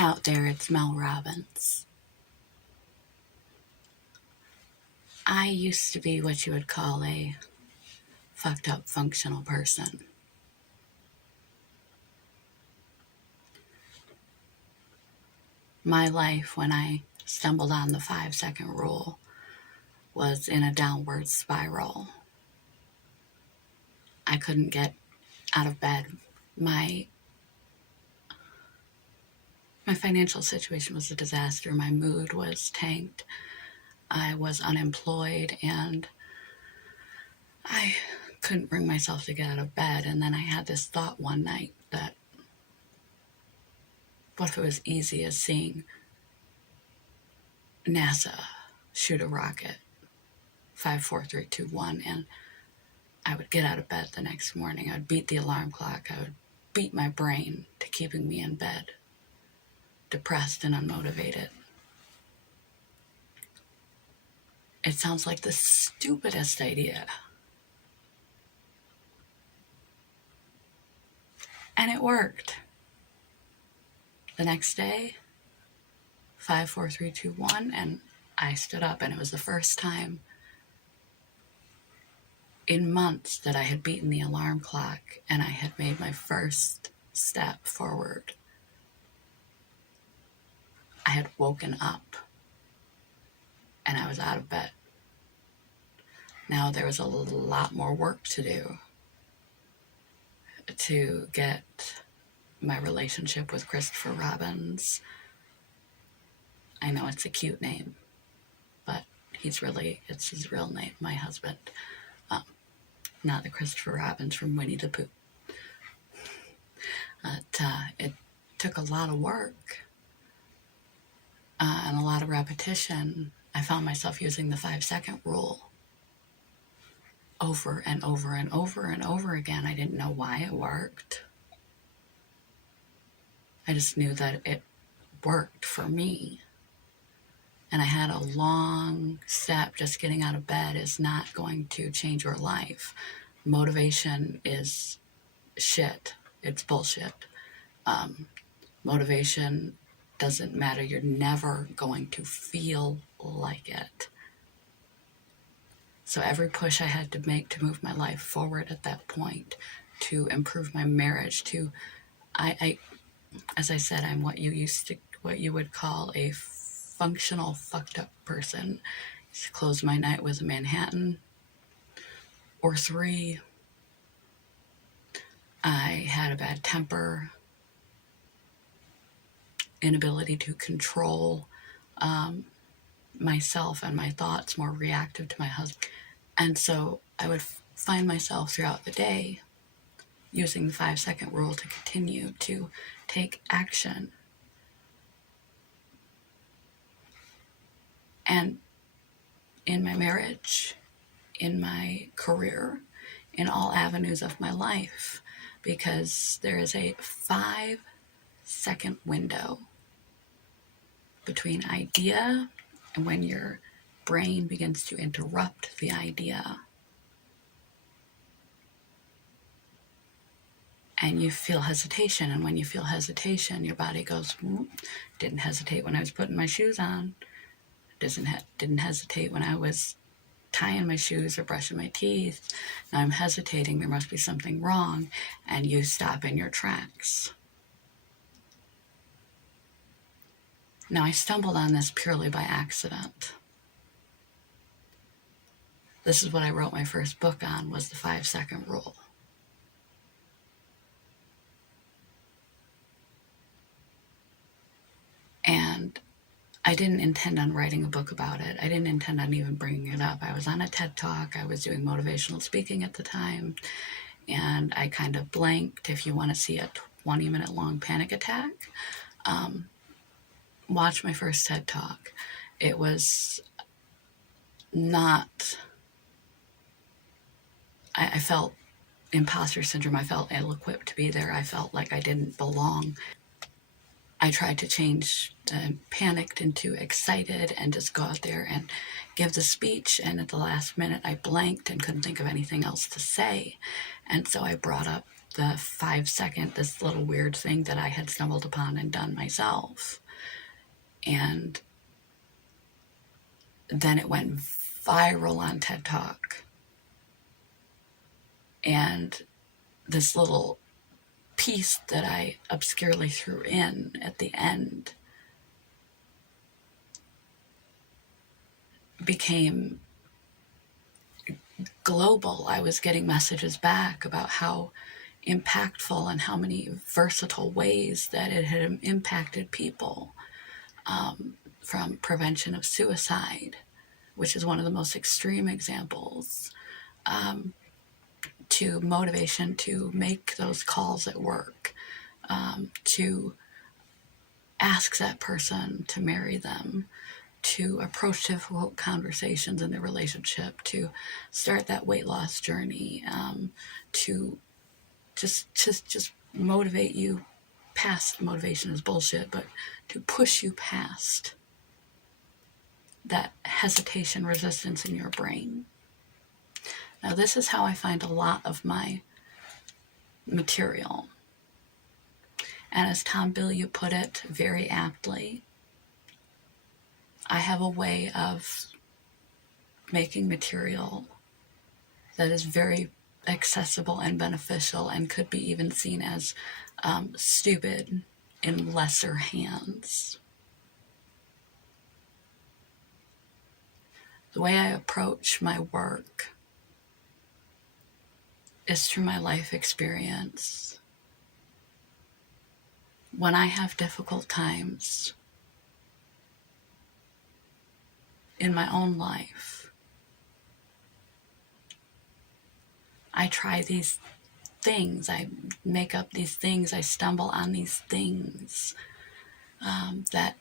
out there, it's Mel Robbins. I used to be what you would call a fucked up functional person. My life, when I stumbled on the 5-second rule, was in a downward spiral. I couldn't get out of bed. My financial situation was a disaster. My mood was tanked. I was unemployed, and I couldn't bring myself to get out of bed. And then I had this thought one night that, what if it was easy as seeing NASA shoot a rocket, 5, 4, 3, 2, 1, and I would get out of bed the next morning. I would beat the alarm clock. I would beat my brain to keeping me in bed, depressed and unmotivated. It sounds like the stupidest idea. And it worked. The next day, 5, 4, 3, 2, 1, and I stood up, and it was the first time in months that I had beaten the alarm clock and I had made my first step forward. I had woken up and I was out of bed. Now there was a lot more work to do to get my relationship with Christopher Robbins. I know it's a cute name, but it's his real name, my husband. Not the Christopher Robbins from Winnie the Pooh. It took a lot of work and a lot of repetition. I found myself using the 5-second rule over and over and over and over again. I didn't know why it worked. I just knew that it worked for me. And I had a long step. Just getting out of bed is not going to change your life. Motivation is shit. It's bullshit. Motivation doesn't matter. You're never going to feel like it. So every push I had to make to move my life forward at that point, to improve my marriage, I as I said, I'm what you would call a functional fucked up person. I used to close my night with a Manhattan or 3. I had a bad temper, inability to control myself and my thoughts, more reactive to my husband. And so I would find myself throughout the day using the 5-second rule to continue to take action. And in my marriage, in my career, in all avenues of my life, because there is a 5-second window between idea and when your brain begins to interrupt the idea. And you feel hesitation, and when you feel hesitation, your body goes, didn't hesitate when I was putting my shoes on. Didn't hesitate when I was tying my shoes or brushing my teeth. Now I'm hesitating. There must be something wrong. And you stop in your tracks. Now I stumbled on this purely by accident. This is what I wrote my first book on, was the 5-second rule. And I didn't intend on writing a book about it. I didn't intend on even bringing it up. I was on a TED Talk. I was doing motivational speaking at the time. And I kind of blanked. If you want to see a 20-minute long panic attack, watch my first TED Talk. It was not... I felt imposter syndrome. I felt ill-equipped to be there. I felt like I didn't belong. I tried to change panicked into excited and just go out there and give the speech. And at the last minute, I blanked and couldn't think of anything else to say. And so I brought up the 5-second, this little weird thing that I had stumbled upon and done myself. And then it went viral on TED Talk. And this little piece that I obscurely threw in at the end became global. I was getting messages back about how impactful and how many versatile ways that it had impacted people, from prevention of suicide, which is one of the most extreme examples, to motivation to make those calls at work, to ask that person to marry them, to approach difficult conversations in their relationship, to start that weight loss journey, to just motivate you past. Motivation is bullshit, but to push you past that hesitation, resistance in your brain. Now, this is how I find a lot of my material. And as Tom Bilyeu put it very aptly, I have a way of making material that is very accessible and beneficial and could be even seen as stupid in lesser hands. The way I approach my work is through my life experience. When I have difficult times in my own life, I try these things, I make up these things, I stumble on these things that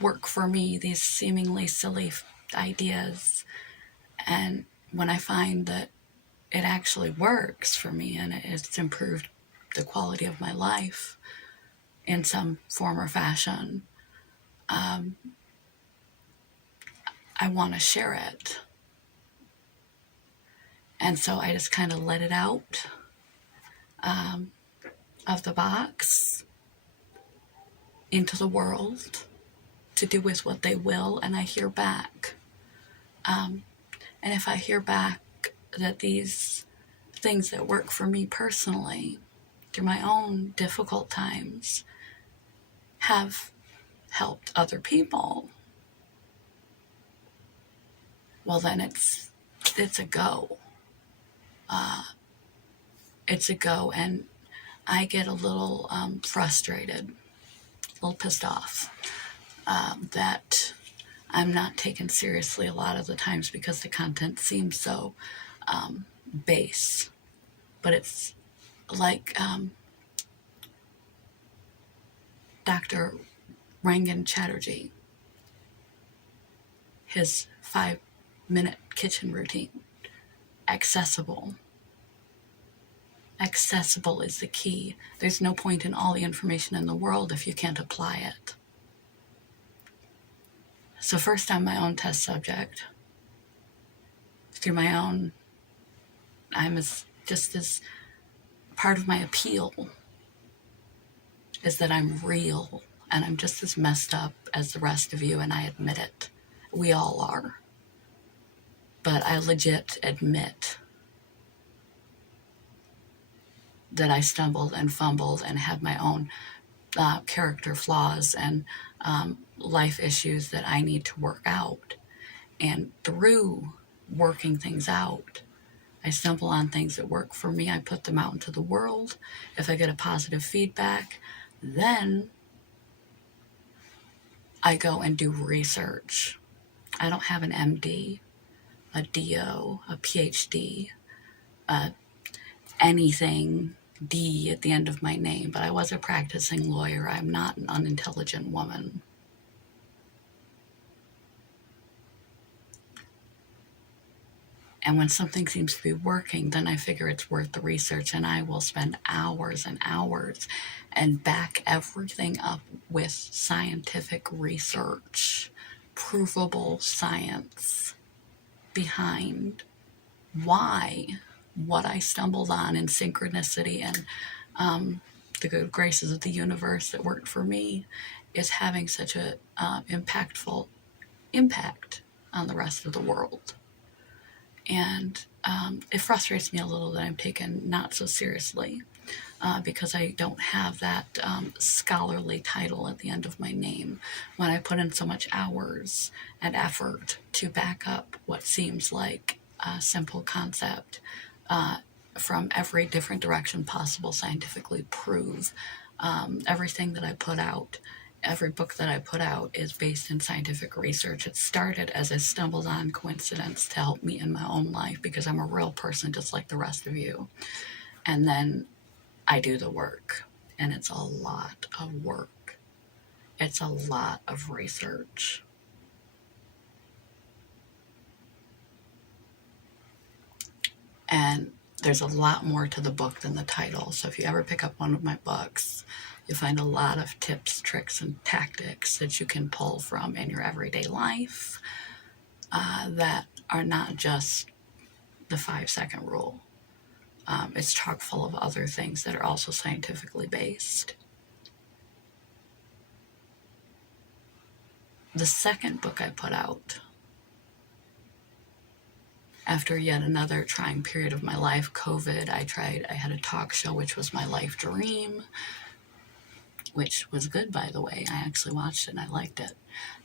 work for me, these seemingly silly ideas. And when I find that it actually works for me and it's improved the quality of my life in some form or fashion, I want to share it. And so I just kind of let it out of the box into the world to do with what they will, and I hear back. And if I hear back that these things that work for me personally through my own difficult times have helped other people, well, then it's a go. It's a go, and I get a little frustrated, a little pissed off that I'm not taken seriously a lot of the times because the content seems so base. But it's like Dr. Rangan Chatterjee, his 5-minute kitchen routine. Accessible. Accessible is the key. There's no point in all the information in the world if you can't apply it. So first, I'm my own test subject. Through my own, I'm just as part of my appeal is that I'm real and I'm just as messed up as the rest of you, and I admit it. We all are. But I legit admit that I stumbled and fumbled and have my own character flaws and life issues that I need to work out. And through working things out, I stumble on things that work for me. I put them out into the world. If I get a positive feedback, then I go and do research. I don't have an MD, a DO, a PhD, anything D at the end of my name, but I was a practicing lawyer. I'm not an unintelligent woman. And when something seems to be working, then I figure it's worth the research, and I will spend hours and hours and back everything up with scientific research, provable science behind why what I stumbled on in synchronicity and the good graces of the universe that worked for me is having such a impactful impact on the rest of the world. And it frustrates me a little that I'm taken not so seriously because I don't have that scholarly title at the end of my name when I put in so much hours and effort to back up what seems like a simple concept from every different direction possible, scientifically prove everything that I put out. Every book that I put out is based in scientific research. It started as a stumbled on coincidence to help me in my own life because I'm a real person just like the rest of you. And then I do the work, and it's a lot of work. It's a lot of research. And there's a lot more to the book than the title. So if you ever pick up one of my books, you'll find a lot of tips, tricks, and tactics that you can pull from in your everyday life that are not just the 5-second rule. It's chock full of other things that are also scientifically based. The second book I put out, after yet another trying period of my life, COVID, I had a talk show, which was my life dream, which was good, by the way. I actually watched it and I liked it.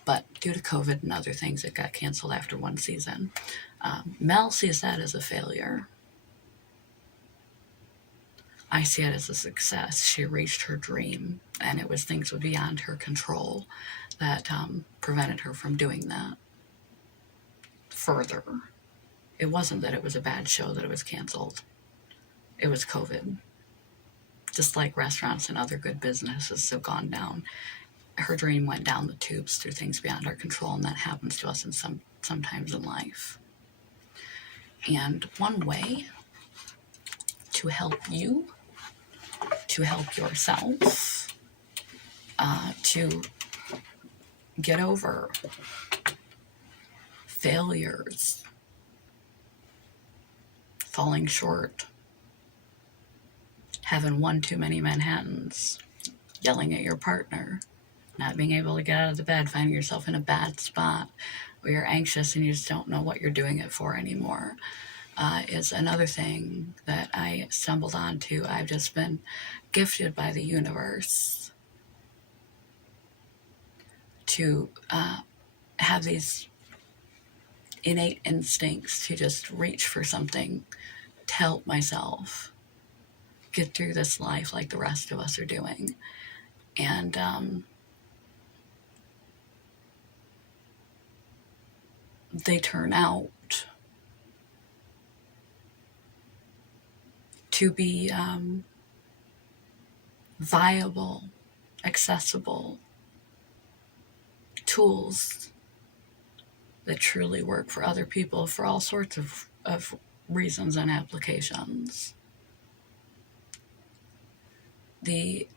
But due to COVID and other things, it got canceled after one season. Mel sees that as a failure. I see it as a success. She reached her dream, and it was things beyond her control that prevented her from doing that further. It wasn't that it was a bad show that it was canceled. It was COVID. Just like restaurants and other good businesses have gone down. Her dream went down the tubes through things beyond our control, and that happens to us in sometimes in life. And one way to help you, to help yourself, to get over failures, falling short, having one too many Manhattans, yelling at your partner, not being able to get out of the bed, finding yourself in a bad spot where you're anxious and you just don't know what you're doing it for anymore, is another thing that I stumbled onto. I've just been gifted by the universe to have these innate instincts to just reach for something to help myself get through this life like the rest of us are doing. And they turn out to be viable, accessible tools that truly work for other people for all sorts of reasons and applications. The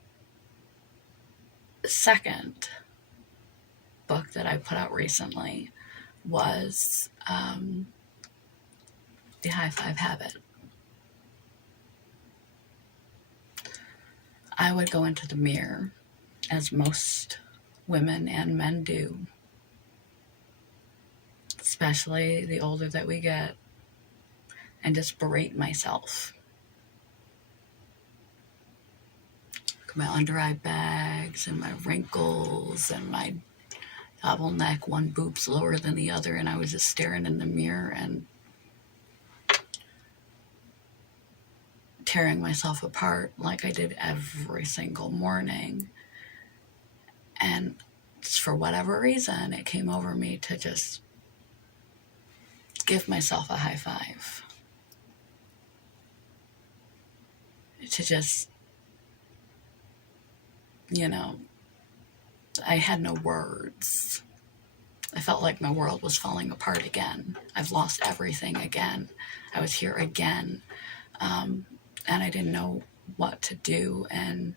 second book that I put out recently was The High Five Habit. I would go into the mirror, as most women and men do, especially the older that we get, and just berate myself. My under eye bags and my wrinkles and my double neck, one boob's lower than the other, and I was just staring in the mirror and tearing myself apart like I did every single morning. And for whatever reason, it came over me to just give myself a high five. To just, I had no words. I felt like my world was falling apart again. I've lost everything again. I was here again. And I didn't know what to do. And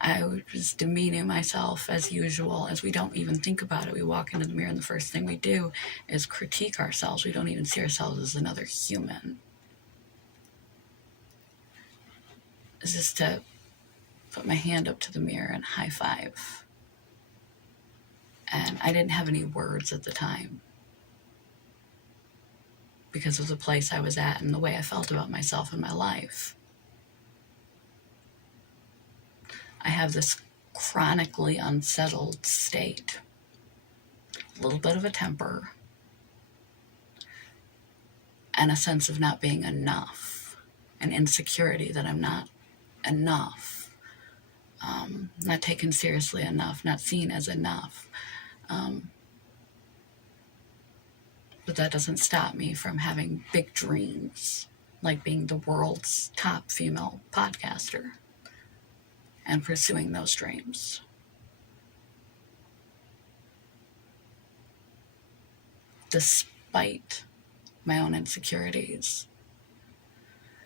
I was demeaning myself as usual, as we don't even think about it. We walk into the mirror and the first thing we do is critique ourselves. We don't even see ourselves as another human. is just to put my hand up to the mirror and high five. And I didn't have any words at the time because of the place I was at and the way I felt about myself and my life. I have this chronically unsettled state, a little bit of a temper, and a sense of not being enough, an insecurity that I'm not enough, not taken seriously enough, not seen as enough. But that doesn't stop me from having big dreams, like being the world's top female podcaster and pursuing those dreams. Despite my own insecurities.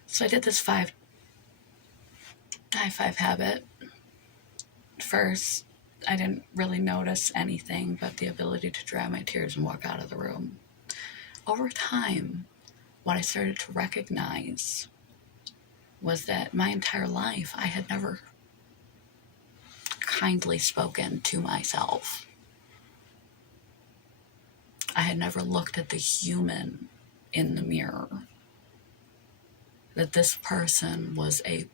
So I did this high five habit. First, I didn't really notice anything but the ability to dry my tears and walk out of the room. Over time, what I started to recognize was that my entire life I had never kindly spoken to myself. I had never looked at the human in the mirror. That this person was a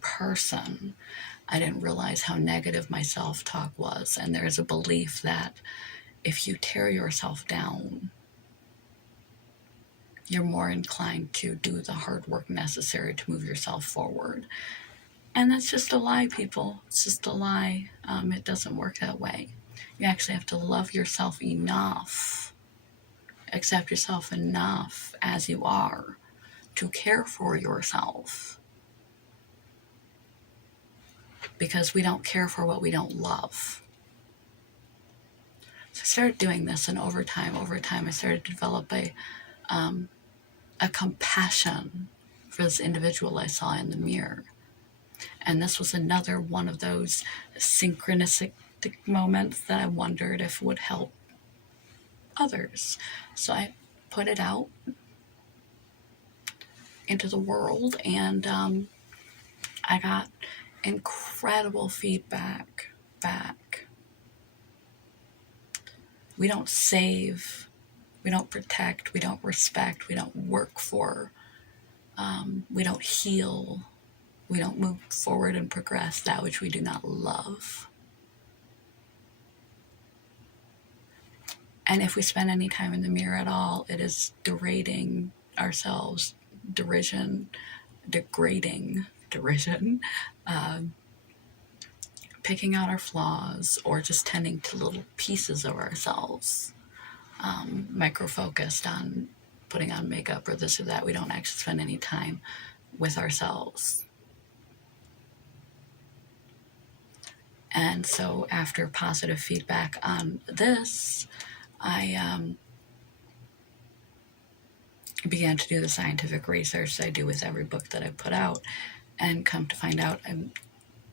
person. I didn't realize how negative my self-talk was. And there's a belief that if you tear yourself down, you're more inclined to do the hard work necessary to move yourself forward. And that's just a lie, people. It's just a lie. It doesn't work that way. You actually have to love yourself enough, accept yourself enough as you are, to care for yourself. Because we don't care for what we don't love. So I started doing this, and over time, I started to develop a compassion for this individual I saw in the mirror. And this was another one of those synchronistic moments that I wondered if would help others. So I put it out into the world, and I got incredible feedback back. We don't save, we don't protect, we don't respect, we don't work for, we don't heal, we don't move forward and progress that which we do not love. And if we spend any time in the mirror at all, it is degrading ourselves, degrading, picking out our flaws, or just tending to little pieces of ourselves, micro-focused on putting on makeup or this or that. We don't actually spend any time with ourselves. And so after positive feedback on this, I began to do the scientific research that I do with every book that I put out, and come to find out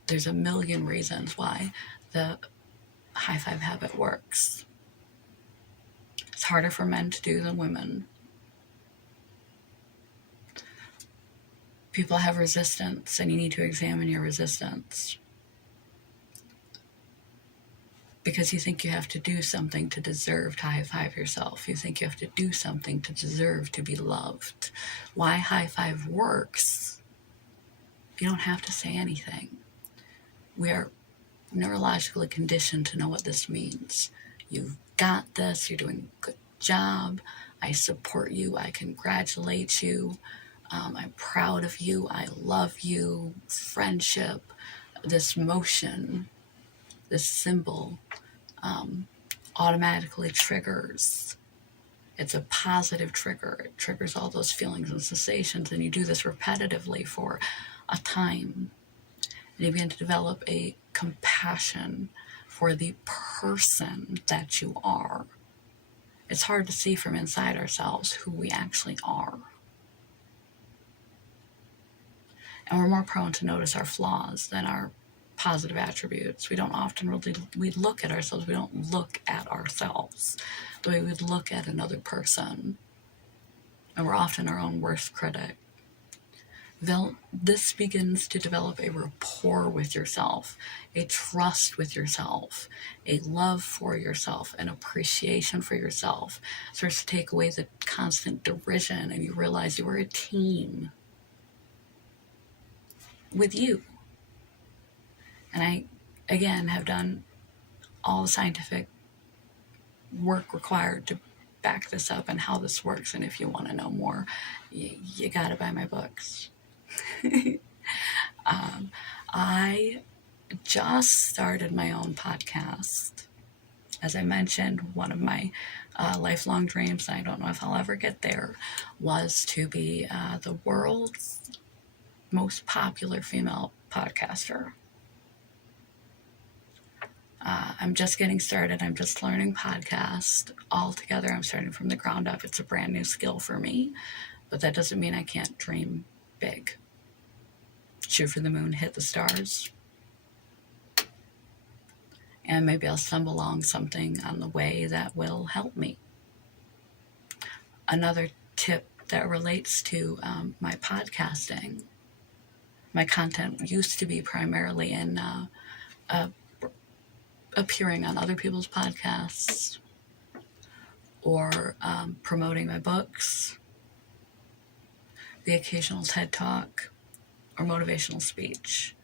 there's a million reasons why the high five habit works. It's harder for men to do than women. People have resistance, and you need to examine your resistance. Because you think you have to do something to deserve to high five yourself. You think you have to do something to deserve to be loved. Why high five works, you don't have to say anything. We are neurologically conditioned to know what this means. You've got this, you're doing a good job, I support you, I congratulate you, I'm proud of you, I love you, friendship, this motion, this symbol automatically triggers. It's a positive trigger. It triggers all those feelings and sensations, and you do this repetitively for a time. And you begin to develop a compassion for the person that you are. It's hard to see from inside ourselves who we actually are. And we're more prone to notice our flaws than our positive attributes. We don't often we look at ourselves. We don't look at ourselves the way we'd look at another person. And we're often our own worst critic. This begins to develop a rapport with yourself, a trust with yourself, a love for yourself, an appreciation for yourself. It starts to take away the constant derision, and you realize you are a team with you. And I, again, have done all the scientific work required to back this up and how this works. And if you want to know more, you got to buy my books. I just started my own podcast. As I mentioned, one of my lifelong dreams, and I don't know if I'll ever get there, was to be the world's most popular female podcaster. I'm just getting started. I'm just learning podcast altogether. I'm starting from the ground up. It's a brand new skill for me, but that doesn't mean I can't dream big. Shoot for the moon, hit the stars. And maybe I'll stumble along something on the way that will help me. Another tip that relates to my podcasting, my content used to be primarily in appearing on other people's podcasts or promoting my books, the occasional TED Talk or motivational speech.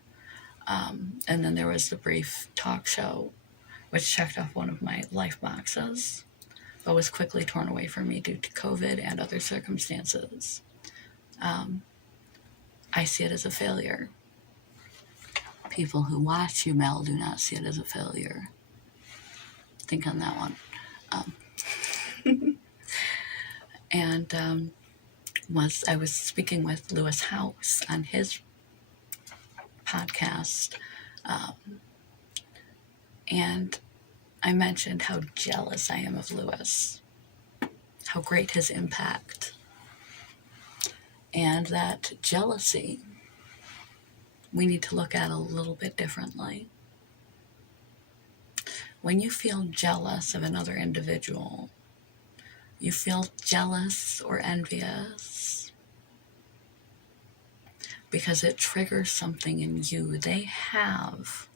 And then there was the brief talk show, which checked off one of my life boxes, but was quickly torn away from me due to COVID and other circumstances. I see it as a failure. People who watch you, Mel, do not see it as a failure. Think on that one. And I was speaking with Lewis House on his podcast, and I mentioned how jealous I am of Lewis, how great his impact, and that jealousy we need to look at a little bit differently. When you feel jealous of another individual, you feel jealous or envious because it triggers something in you. They have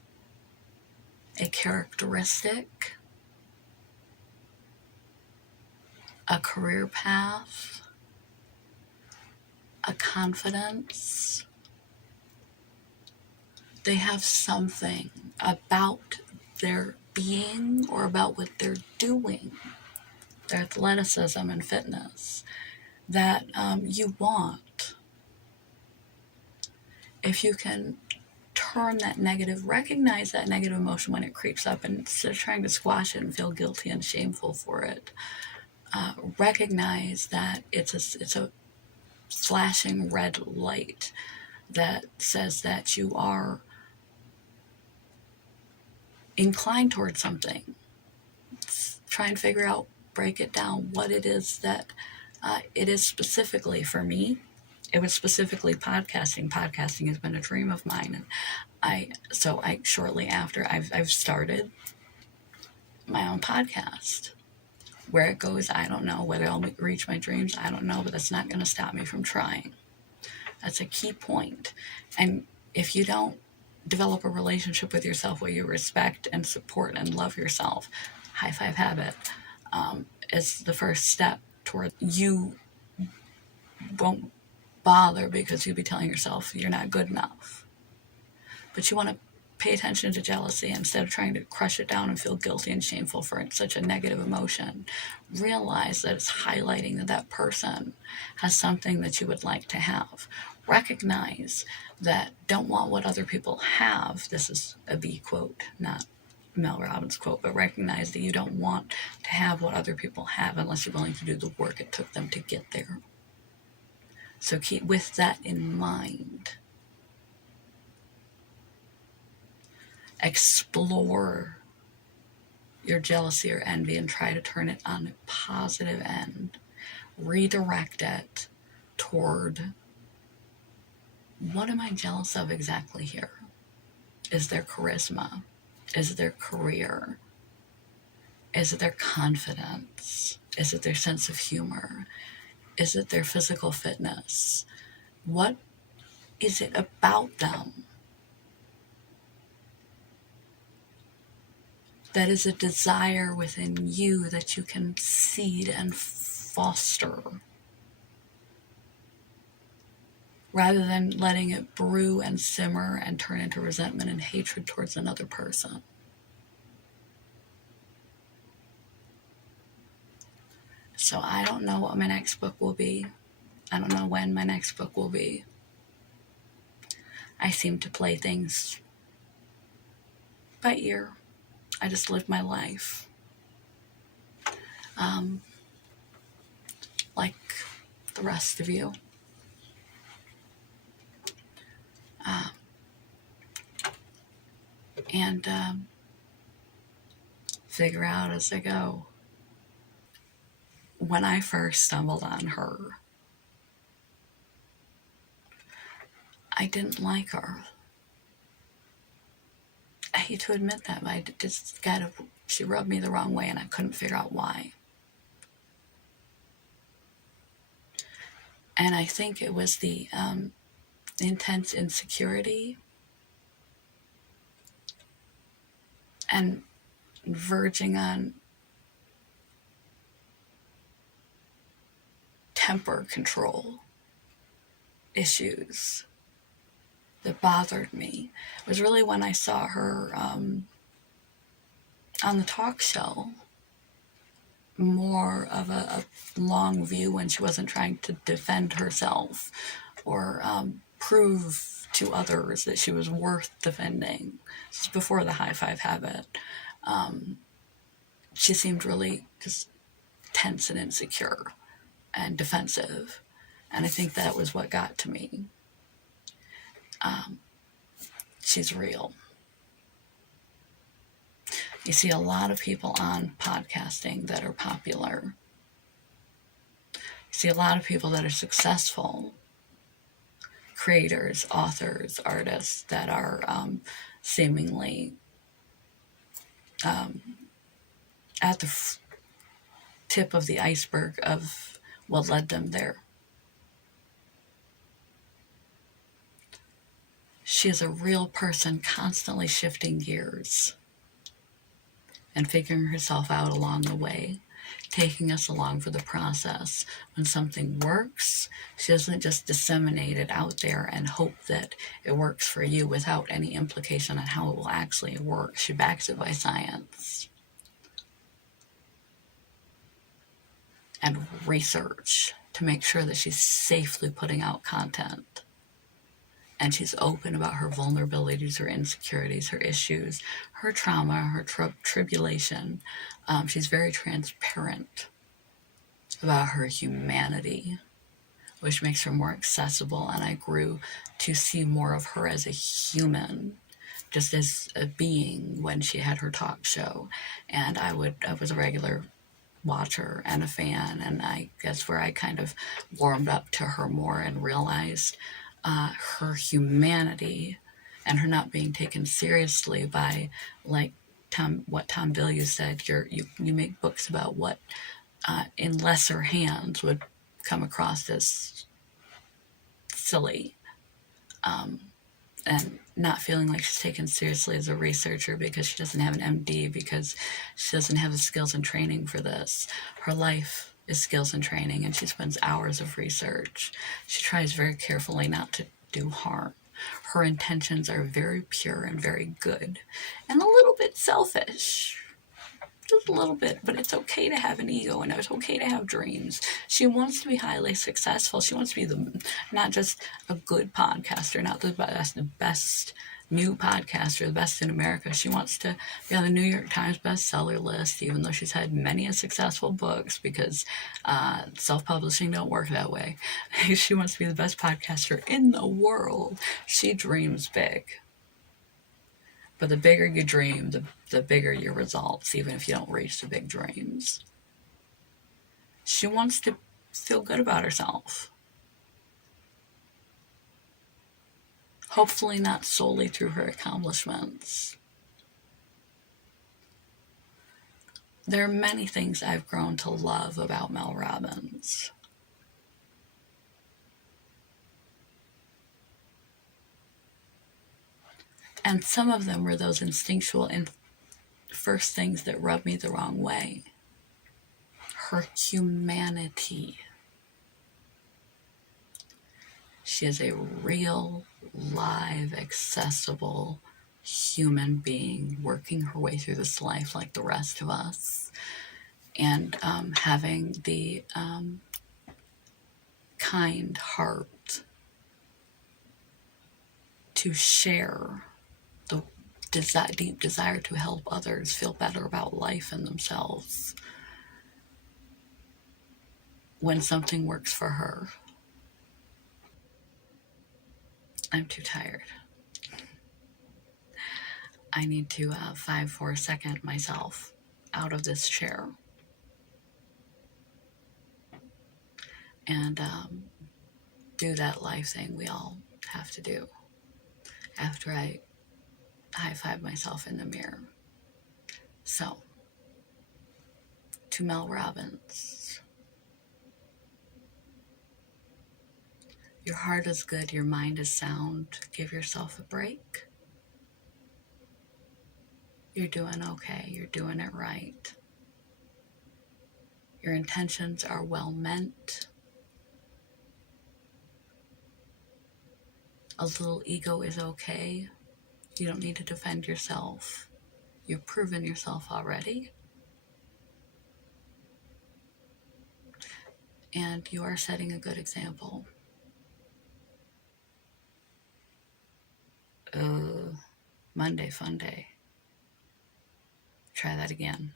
a characteristic, a career path, a confidence. They have something about their being or about what they're doing, their athleticism and fitness, that you want. If you can turn that negative, recognize that negative emotion when it creeps up, and instead of trying to squash it and feel guilty and shameful for it, recognize that it's a flashing red light that says that you are inclined towards something. Try and figure out, break it down, what it is that it is specifically for me. It was specifically podcasting. Podcasting has been a dream of mine, and I shortly after I've started my own podcast. Where it goes, I don't know. Whether I'll reach my dreams, I don't know, but that's not going to stop me from trying. That's a key point. And if you don't develop a relationship with yourself where you respect and support and love yourself, high five habit is the first step toward. You won't bother because you'll be telling yourself you're not good enough. But you want to pay attention to jealousy instead of trying to crush it down and feel guilty and shameful for such a negative emotion. Realize that it's highlighting that that person has something that you would like to have. Recognize that don't want what other people have. This is a B quote, not Mel Robbins quote, but recognize that you don't want to have what other people have unless you're willing to do the work it took them to get there. So keep with that in mind. Explore your jealousy or envy and try to turn it on a positive end. Redirect it toward, what am I jealous of exactly here? Is there charisma? Is it their career? Is it their confidence? Is it their sense of humor? Is it their physical fitness? What Is it about them? That is a desire within you that you can seed and foster, rather than letting it brew and simmer and turn into resentment and hatred towards another person. So I don't know what my next book will be. I don't know when my next book will be. I seem to play things by ear. I just live my life. Like the rest of you. And figure out as I go. When I first stumbled on her, I didn't like her. I hate to admit that, but she rubbed me the wrong way and I couldn't figure out why. And I think it was the intense insecurity and verging on temper control issues that bothered me. It was really when I saw her on the talk show, more of a long view when she wasn't trying to defend herself or prove to others that she was worth defending. This is before the high five habit. She seemed really just tense and insecure and defensive. And I think that was what got to me. She's real. You see a lot of people on podcasting that are popular. You see a lot of people that are successful, creators, authors, artists that are seemingly at the tip of the iceberg of what led them there. She is a real person constantly shifting gears and figuring herself out along the way, taking us along for the process. When something works, she doesn't just disseminate it out there and hope that it works for you without any implication on how it will actually work. She backs it by science and research to make sure that she's safely putting out content. And she's open about her vulnerabilities, her insecurities, her issues, her trauma, her tribulation. She's very transparent about her humanity, which makes her more accessible. And I grew to see more of her as a human, just as a being when she had her talk show. And I was a regular watcher and a fan, and I guess where I kind of warmed up to her more and realized her humanity and her not being taken seriously by, like what Tom Bilyeu said, you make books about what in lesser hands would come across as silly, and not feeling like she's taken seriously as a researcher because she doesn't have an MD, because she doesn't have the skills and training for this. Her life is skills and training, and she spends hours of research. She tries very carefully not to do harm. Her intentions are very pure and very good, and a little bit selfish. Just a little bit, but it's okay to have an ego, and it's okay to have dreams. She wants to be highly successful. She wants to be not just a good podcaster, not the best new podcaster, the best in America. She wants to be on the New York Times bestseller list, even though she's had many successful books, because self-publishing don't work that way. She wants to be the best podcaster in the world. She dreams big. But the bigger you dream, the bigger your results, even if you don't reach the big dreams. She wants to feel good about herself. Hopefully not solely through her accomplishments. There are many things I've grown to love about Mel Robbins. And some of them were those instinctual and first things that rubbed me the wrong way. Her humanity. She is a real, live, accessible human being working her way through this life like the rest of us, and having the kind heart to share the deep desire to help others feel better about life and themselves when something works for her. I'm too tired. I need to 5-4 second myself out of this chair and do that life thing we all have to do after I high five myself in the mirror. So, to Mel Robbins, your heart is good, your mind is sound. Give yourself a break. You're doing okay. You're doing it right. Your intentions are well meant. A little ego is okay. You don't need to defend yourself. You've proven yourself already. And you are setting a good example. Monday, fun day. Try that again.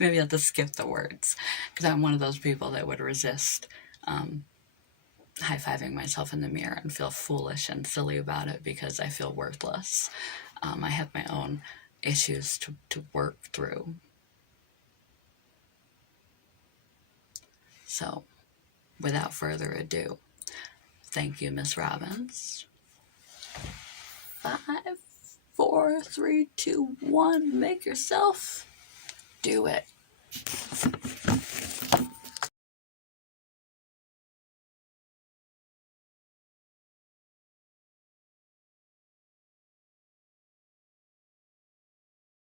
Maybe I'll have to skip the words, because I'm one of those people that would resist high-fiving myself in the mirror and feel foolish and silly about it because I feel worthless. I have my own issues to work through. So, without further ado, thank you, Miss Robbins. 5, 4, 3, 2, 1. Make yourself do it.